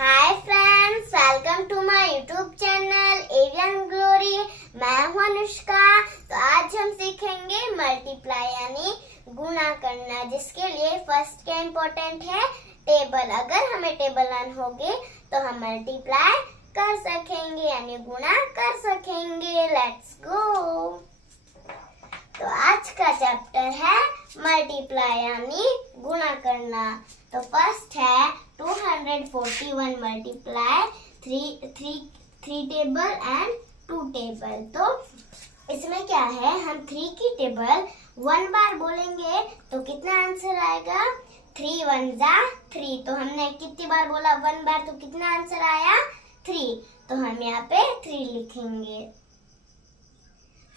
Hi friends, welcome to my YouTube channel Avian Glory. मैं हूं अनुष्का। तो आज हम सीखेंगे मल्टीप्लाई यानी गुणा करना, जिसके लिए फर्स्ट क्या इम्पोर्टेंट है, टेबल। अगर हमें टेबल आन होगी तो हम मल्टीप्लाई कर सकेंगे यानी गुणा कर सकेंगे। Let's go. तो आज का चैप्टर है मल्टीप्लाई यानी गुणा करना। तो फर्स्ट है 241 मल्टीप्लाई 3 टेबल एंड 2 टेबल। तो इसमें क्या है, हम 3 की टेबल 1 बार बोलेंगे तो कितना आंसर आएगा, 3 1 जा 3। तो हमने कितनी बार बोला, 1 बार, तो कितना आंसर आया 3। तो हम यहाँ पे 3 लिखेंगे।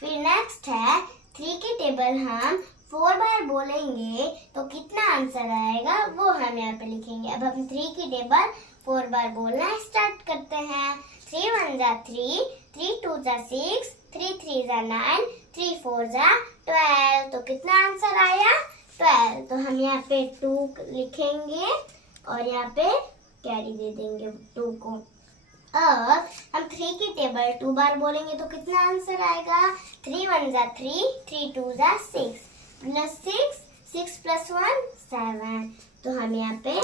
फिर नेक्स्ट है 3 की टेबल हम 4 बार बोलेंगे तो कितना आंसर आएगा, वो हम यहाँ पे लिखेंगे। अब हम 3 की टेबल 4 बार बोलना स्टार्ट करते हैं। 3 1 जा 3, 3 2 जा 6, 3 3 जा 9, 3 4 जा 12। तो कितना आंसर आया 12। तो हम यहाँ पे 2 लिखेंगे और यहाँ पे कैरी दे देंगे 2 को। अब हम 3 की टेबल 2 बार बोलेंगे तो कितना आंसर आएगा, 3 1 जा 3, 3 2 जा 6, प्लस 6 प्लस 1 7। तो हम यहाँ पे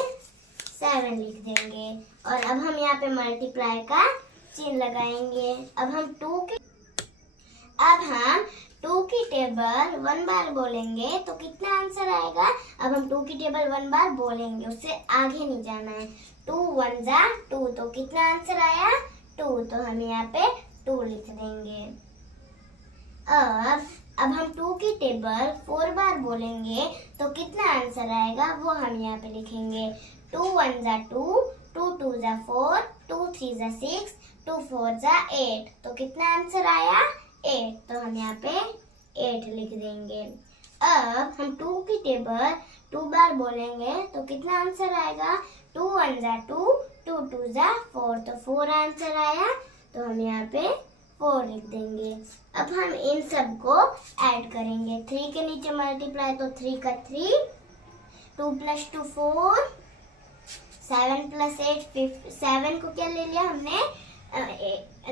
7 लिख देंगे। और अब हम यहाँ पे मल्टीप्लाई का चिन्ह लगाएंगे। अब हम 2 की टेबल 1 बार बोलेंगे तो कितना आंसर आएगा। अब हम 2 की टेबल 1 बार बोलेंगे, उससे आगे नहीं जाना है। 2 1 जा 2, तो कितना आंसर आया 2। तो हम यहाँ पे 2 लिख देंगे। अब हम 2 की टेबल 4 बार बोलेंगे तो कितना आंसर आएगा, वो हम यहाँ पे लिखेंगे। 2 1 जा 2, 2 2 जा 4, 2 3 जा 6, 2 4 जा 8। तो कितना आंसर आया 8। तो हम यहाँ पे 8 लिख देंगे। अब हम 2 की टेबल 2 बार बोलेंगे तो कितना आंसर आएगा, 2 1 जा 2, 2 2 जा 4। तो 4 आंसर आया। तो हम यहाँ पे 4 लिख देंगे। अब हम इन सब को ऐड करेंगे। 3 के नीचे मल्टीप्लाई तो 3 का 3, 2 प्लस 2 4, 7 प्लस 8 7 को क्या ले लिया हमने,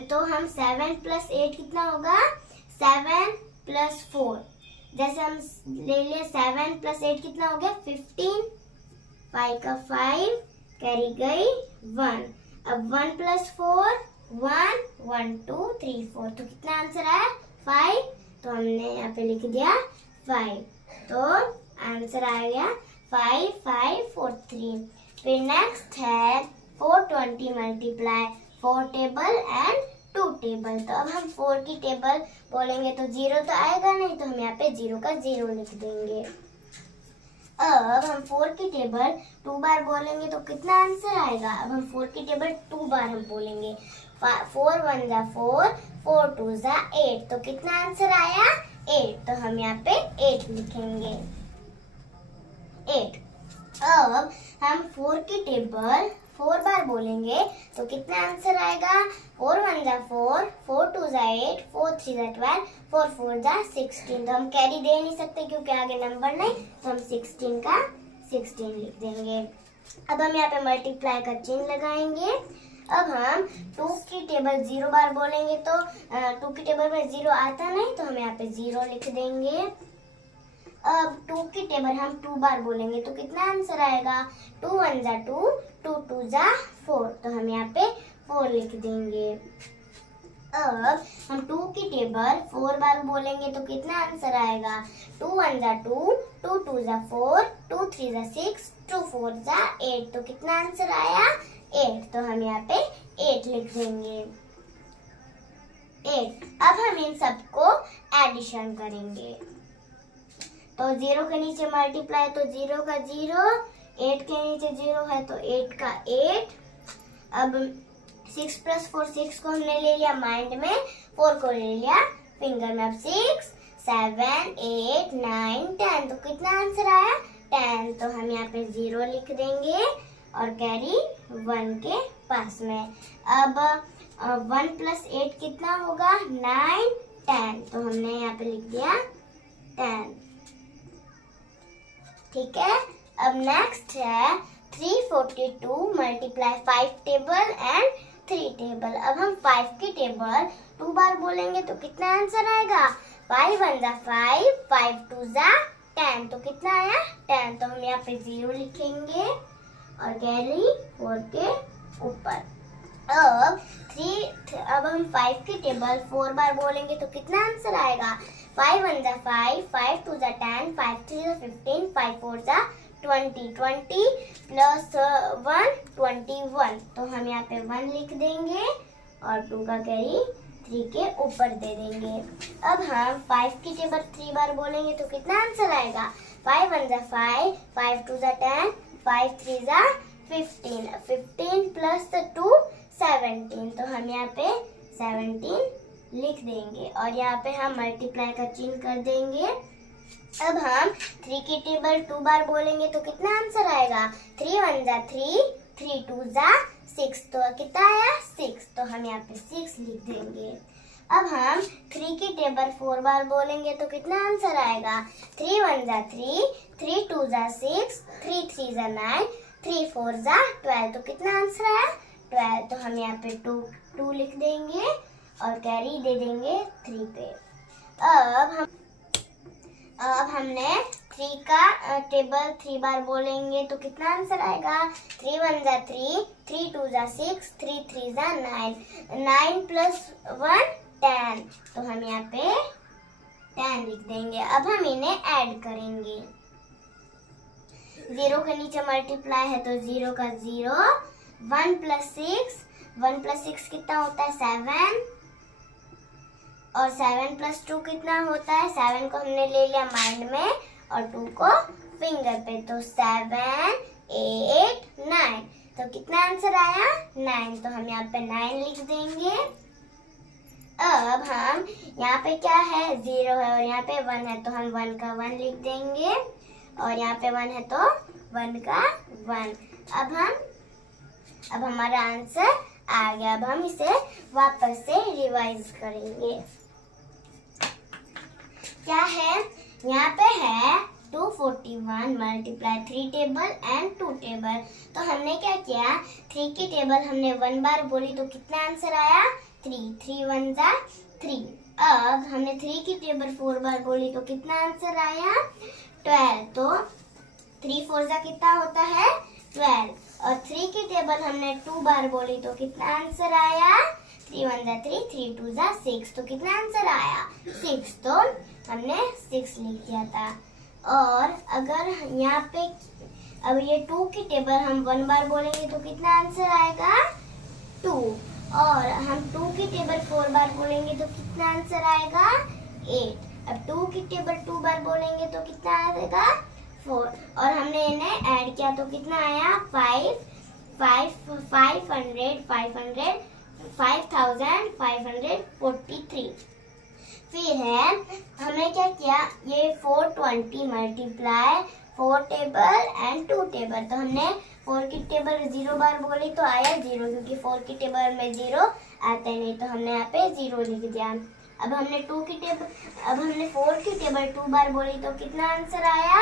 तो हम 7 प्लस 8 कितना होगा, 7 प्लस 4। जैसे हम ले लिया 7 प्लस 8 कितना हो गया 15, 5 का 5 कैरी गई 1। अब 1 प्लस 4 1 1 2 3 4। तो कितना आंसर आया 5। तो हमने यहाँ पे लिख दिया 5। तो आंसर आ गया 5 5 4 3। फिर नेक्स्ट है 420 मल्टीप्लाई 4 टेबल एंड 2 टेबल। तो अब हम 4 की टेबल बोलेंगे तो 0 तो आएगा नहीं, तो हम यहाँ पे 0 का 0 लिख देंगे। अब हम 4 की टेबल 2 बार बोलेंगे तो कितना आंसर आएगा। अब हम 4 की टेबल 2 बार हम बोलेंगे। 4 1 जा 4, 4 2 जा 8। तो कितना आंसर आया 8। तो हम यहाँ पे 8 लिखेंगे 8। अब हम 4 की टेबल 4 बार बोलेंगे तो कितना आंसर आएगा, 4 1 जा 4, 4 2 जा 8, 4 3 जा 12, 4 4 जा 16। तो हम कैरी दे नहीं सकते क्योंकि आगे नंबर नहीं, तो हम 16 का 16 लिख देंगे। अब हम यहाँ पे मल्टीप्लाई का चिन्ह लगाएंगे। अब हम 2 की टेबल 0 बार बोलेंगे तो 2 की टेबल में 0 आता नहीं, तो हम यहाँ पे 0 लिख देंगे। अब 2 की टेबल हम 2 बार बोलेंगे तो कितना आंसर आएगा, 2 1 जा 2, 2 2 जा 4। तो हम यहाँ पे 4 लिख देंगे। अब हम 2 की टेबल 4 बार बोलेंगे तो कितना आंसर आएगा, 2 1 जा 2, 2 2 जा 4, 2 3 जा 6, 2 4 जा 8। तो कितना आंसर आया 8। तो हम यहाँ पे 8 लिख देंगे 8। अब हम इन सबको एडिशन करेंगे। तो 0 के नीचे मल्टीप्लाई तो 0 का 0, 8 के नीचे 0 है तो 8 का 8। अब 6 प्लस 4 6 को हमने ले लिया माइंड में, 4 को ले लिया फिंगर में। अब 6 7 8 9 10। तो कितना आंसर आया 10। तो हम यहाँ पे 0 लिख देंगे और कैरी 1 के पास में। अब 1 प्लस 8 कितना होगा 9 10। तो हमने यहाँ पे लिख दिया 10। ठीक है। अब नेक्स्ट है 342 मल्टीप्लाई 5 टेबल एंड 3 टेबल। अब हम 5 की टेबल 2 बार बोलेंगे तो कितना आंसर आएगा? 5 1 जा 5, 5 2 जा 10, तो कितना आया? 10। तो हम यहाँ पे 0 लिखेंगे और कैरी 4 के ऊपर। अब हम 5 की टेबल 4 बार बोलेंगे तो कितना आंसर आएगा? 5 1 जा 5, 5 2 जा 10, 5 3 जा 15, 5 4 जा 20, 20 प्लस 1 21। तो हम यहाँ पे 1 लिख देंगे और 2 का कैरी 3 के ऊपर दे देंगे। अब हम 5 की टेबल 3 बार बोलेंगे तो कितना आंसर आएगा? 5 1 जा 5, 5 2 जा 10, 5 3 जा 15, 15 प्लस 2 17। तो हम यहाँ पे 17 लिख देंगे और यहाँ पे हम मल्टीप्लाई का चिन्ह कर देंगे। अब हम 3 की टेबल 2 बार बोलेंगे तो कितना आंसर आएगा? 3 1 जा 3, 3 2 जा 6, तो कितना आया? 6। तो हम यहाँ पे 6 लिख देंगे। अब हम 3 की टेबल 4 बार बोलेंगे तो कितना आंसर आएगा? 3 1 जा 3, 3 2 जा 6, 3 3 जा 9, 3 4 जा 12, तो कितना आंसर आया? 12। तो हम यहाँ पे 2 लिख देंगे और कैरी दे देंगे 3 पे। अब हमने 3 का टेबल 3 बार बोलेंगे तो कितना आंसर आएगा? 3 1 जा 3, 3 2 जा 6, 3 3 जा 9, 9 प्लस 1 10, तो हम यहाँ पे 10 लिख देंगे। अब हम इन्हें ऐड करेंगे। 0 के नीचे मल्टीप्लाई है तो 0 का 0, 1 प्लस 6, 1 प्लस 6 कितना होता है? 7, और 7 प्लस 2 कितना होता है? 7 को हमने ले लिया माइंड में और 2 को फिंगर पे, तो 7 8 9, तो कितना आंसर आया? 9। तो हम यहाँ पे 9 लिख देंगे। अब हम यहाँ पे क्या है? 0 है और यहाँ पे 1 है, तो हम 1 का 1 लिख देंगे और यहाँ पे 1 है तो 1 का 1। अब हमारा आंसर आ गया। अब हम इसे वापस से रिवाइज करेंगे। क्या है? यहाँ पे है 241 मल्टीप्लाई 3 टेबल एंड 2 टेबल। तो हमने क्या किया? 3 की टेबल हमने 1 बार बोली तो कितना आंसर आया? 3, 3 1 जा 3। अब हमने 3 की टेबल 4 बार बोली तो कितना आंसर आया? 12। तो 3 4 जा कितना होता है? 12। और 3 की टेबल हमने 2 बार बोली तो कितना आंसर आया? 3 1 जा 3, 3 2 जा 6, तो कितना आंसर आया? 6। तो हमने 6 लिख दिया था। और अगर यहाँ पे अब ये 2 की टेबल हम 1 बार बोलेंगे तो कितना आंसर आएगा? 2। और हम 2 की टेबल 4 बार बोलेंगे तो कितना आंसर आएगा? 8। अब 2 की टेबल 2 बार बोलेंगे तो कितना आएगा? 4। और हमने इन्हें ऐड किया तो कितना आया? 5543। फिर है हमने क्या किया? ये 420 मल्टीप्लाई 4 टेबल एंड 2 टेबल। तो हमने 4 की टेबल 0 बार बोली तो आया 0, क्योंकि 4 की टेबल में 0 आता नहीं, तो हमने यहाँ पे 0 लिख दिया। अब हमने 4 की टेबल 2 बार बोली तो कितना आंसर आया?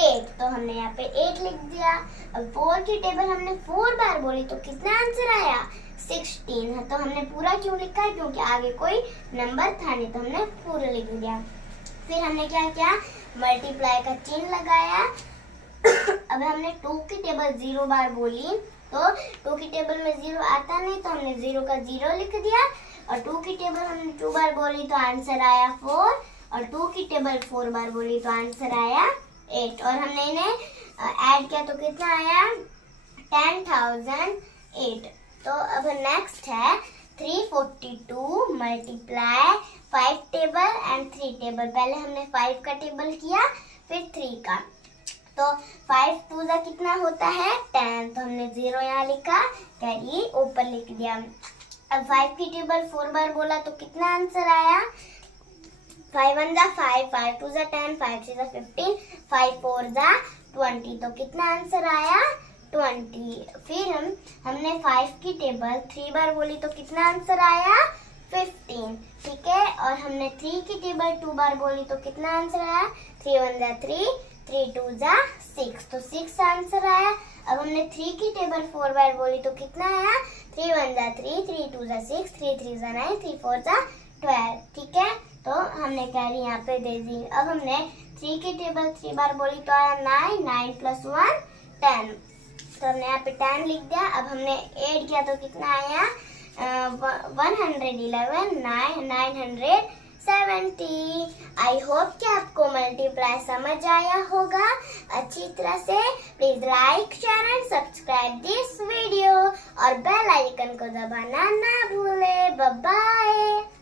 8, तो हमने यहाँ पे 8 लिख दिया। अब 4 की टेबल हमने 4 बार बोली तो कितना आंसर आया? 16। तो हमने पूरा क्यों लिखा है? क्योंकि आगे कोई नंबर था नहीं, तो हमने पूरा लिख दिया। फिर हमने क्या किया? मल्टीप्लाई का चिन्ह लगाया। अब हमने 2 की टेबल 0 बार बोली तो 2 की टेबल में 0 आता नहीं, तो हमने 0 का 0 लिख दिया। और 2 की टेबल हमने 2 बार बोली तो आंसर आया 4, और 2 की टेबल 4 बार बोली तो आंसर आया 8। और हमने इन्हें ऐड किया तो कितना आया? 10,008। तो अब नेक्स्ट है 342 मल्टीप्लाई 5 टेबल एंड 3 टेबल। पहले हमने 5 का टेबल किया, फिर 3 का। तो 5 2 जा कितना होता है? 10, तो हमने 0 यहाँ लिखा, कैरी ऊपर लिख दिया। अब 5 की टेबल 4 बार बोला तो कितना आंसर आया? 5 1 जा 5, 5 2 जा 10, 5 3 जा 15, 5 4 जा 20, तो कितना आंसर आया? 20। फिर हमने 5 की टेबल 3 बार बोली तो कितना आंसर आया? 15। ठीक है। और हमने 3 की टेबल 2 बार बोली तो कितना आंसर आया? 3 1 जा 3, 3 2 जा 6, तो 6 आंसर आया। अब हमने 3 की टेबल 4 बार बोली तो कितना आया? 3 1 जा 3, 3 2 जा 6, 3 3 जा 9, 3 4 जा 12। ठीक है, तो हमने कैरी यहाँ पे दे दी। अब हमने 3 की टेबल 3 बार बोली तो आया 9, 9 + 1 10। तो हमने यहाँ पे 10 लिख दिया। अब हमने ऐड किया तो कितना आया? 111, 970। आई होप कि आपको मल्टीप्लाई समझ आया होगा अच्छी तरह से। Please like, share and subscribe this video और बेल आइकन को दबाना ना भूले। Bye bye.